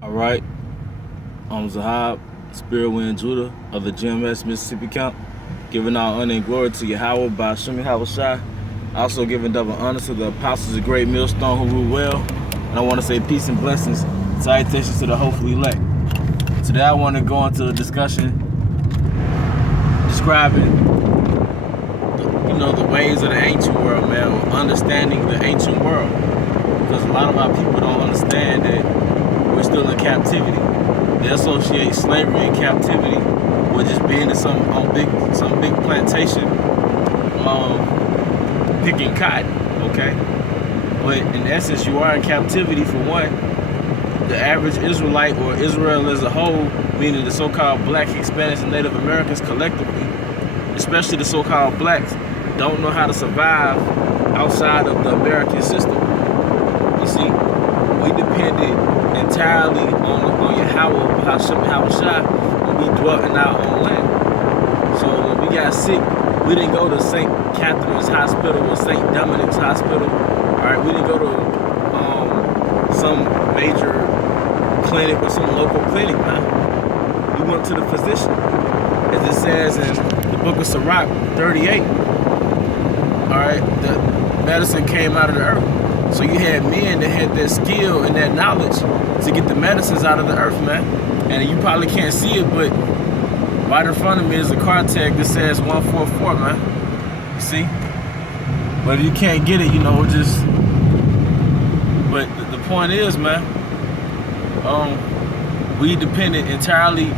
All right, I'm Zahab, Spirit Wind Judah of the GMS Mississippi Camp, giving all honor and glory to Yahweh by Shemi Hawashai. Also giving double honor to the apostles of Great Millstone who rule well. And I want to say peace and blessings, salutations to the hopefully elect. Today I want to go into a discussion describing the ways of the ancient world, man, or understanding the ancient world. Because a lot of our people don't understand that we're still in captivity. They associate slavery and captivity with just being in some big plantation, picking cotton, okay? But in essence, you are in captivity for one. The average Israelite, or Israel as a whole, meaning the so-called Black, Hispanics, and Native Americans collectively, especially the so-called blacks, don't know how to survive outside of the American system. You see, we depended entirely on Yahweh, Hashem, Hawashai, when we dwelt in our own land. So when we got sick, we didn't go to St. Catherine's Hospital or St. Dominic's Hospital. All right, we didn't go to some major clinic or some local clinic, man. We went to the physician, as it says in the book of Sirach 38. All right, the medicine came out of the earth. So you had men that had that skill and that knowledge to get the medicines out of the earth, man. And you probably can't see it, but right in front of me is a car tag that says 144, man. You see? But if you can't get it, just... But the point is, man, we depended entirely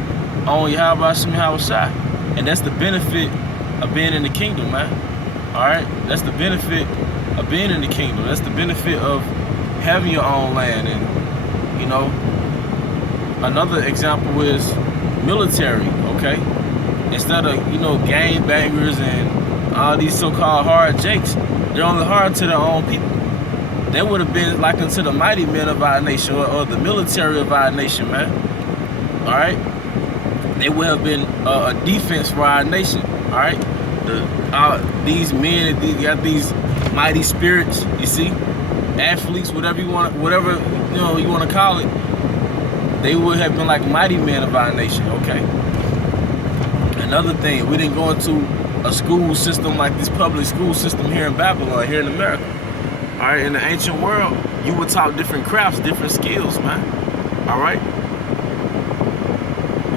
on Yahweh Hashem Hawashai. And that's the benefit of being in the kingdom, man. All right? That's the benefit of being in the kingdom. That's the benefit of having your own land. And another example is military, okay? Instead of gang bangers and all these so-called hard jakes, they're only hard to their own people. They would have been likened to the mighty men of our nation, or the military of our nation, man. All right? They would have been a defense for our nation. All right? These men, you got these mighty spirits, you see, athletes, whatever you want to call it. They would have been like mighty men of our nation, okay? Another thing, we didn't go into a school system like this public school system here in Babylon, here in America. All right, in the ancient world, you were taught different crafts, different skills, man. All right?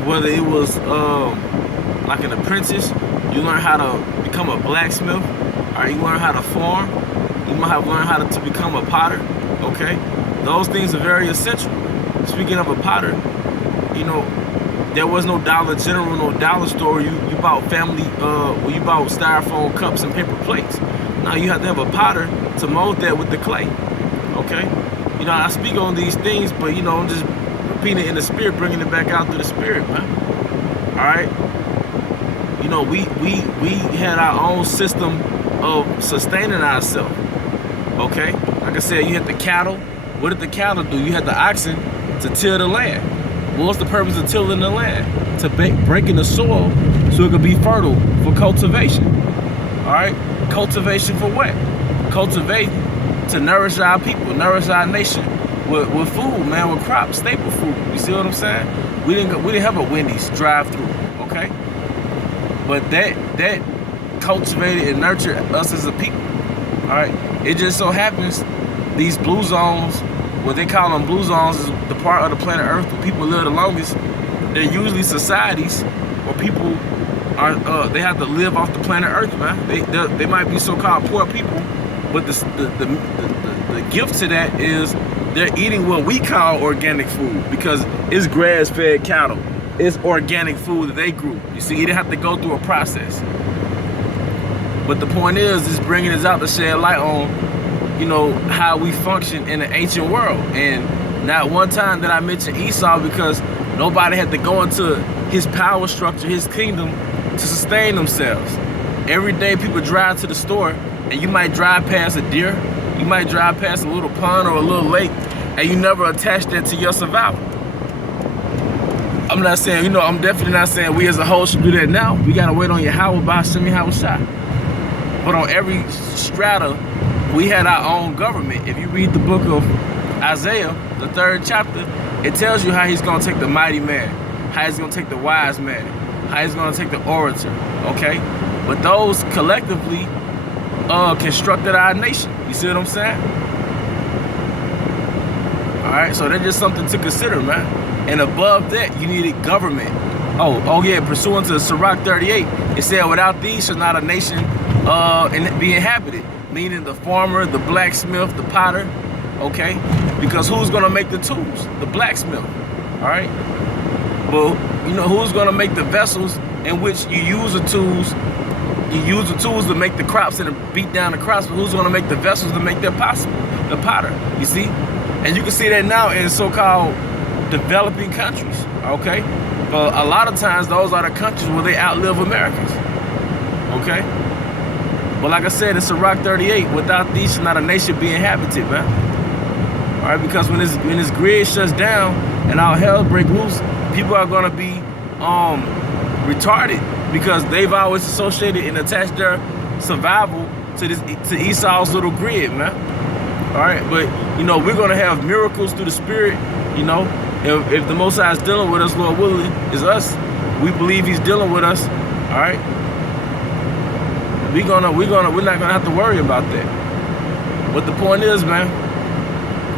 Whether it was like an apprentice, you learn how to become a blacksmith. All right, you learn how to farm. You might have learned how to become a potter. Okay, those things are very essential. Speaking of a potter, there was no Dollar General, no dollar store. You bought family, you bought styrofoam cups and paper plates. Now you have to have a potter to mold that with the clay. Okay, I speak on these things, but I'm just repeating it in the spirit, bringing it back out through the spirit, man. All right. We had our own system of sustaining ourselves. Okay? Like I said, you had the cattle. What did the cattle do? You had the oxen to till the land. What was the purpose of tilling the land? To breaking the soil so it could be fertile for cultivation. Alright? Cultivation for what? Cultivate to nourish our people, nourish our nation with food, man, with crops, staple food. You see what I'm saying? We didn't have a Wendy's drive-through, okay? But that cultivated and nurtured us as a people. All right. It just so happens these blue zones, what they call them blue zones, is the part of the planet Earth where people live the longest. They're usually societies where people are they have to live off the planet Earth, man. They might be so-called poor people, but the gift to that is they're eating what we call organic food because it's grass-fed cattle. It's organic food that they grew. You see, you didn't have to go through a process. But the point is bringing us out to shed light on, how we function in the ancient world. And not one time did I mention Esau because nobody had to go into his power structure, his kingdom, to sustain themselves. Every day people drive to the store, and you might drive past a deer, you might drive past a little pond or a little lake, and you never attach that to your survival. I'm not saying, I'm definitely not saying we as a whole should do that now. We gotta wait on Yahweh by Shemi Hawashai. But on every strata, we had our own government. If you read the book of Isaiah, the 3rd chapter, it tells you how he's going to take the mighty man, how he's going to take the wise man, how he's going to take the orator, okay? But those collectively constructed our nation. You see what I'm saying? All right, so that's just something to consider, man. And above that, you needed government. Oh yeah, pursuant to Sirach 38, it said, without these shall not a nation be inhabited. Meaning the farmer, the blacksmith, the potter, okay? Because who's gonna make the tools? The blacksmith, all right? Well, you know, who's gonna make the vessels in which you use the tools? You use the tools to make the crops and to beat down the crops, but who's gonna make the vessels to make that possible? The potter, you see? And you can see that now in so-called developing countries, okay? A lot of times, those are the countries where they outlive Americans, okay? But like I said, in Sirach 38, without these shall not a nation be inhabited, man. All right, because when this grid shuts down and all hell break loose, people are gonna be retarded because they've always associated and attached their survival to Esau's little grid, man. All right, but you know, we're gonna have miracles through the Spirit. You know, if the Most High is dealing with us, Lord willing, is us. We believe He's dealing with us. All right. We're not gonna have to worry about that. But the point is, man,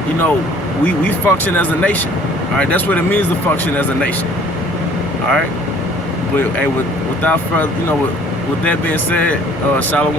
you know, we function as a nation. All right, that's what it means to function as a nation. All right, but hey, without further, you know, with that being said, shalom.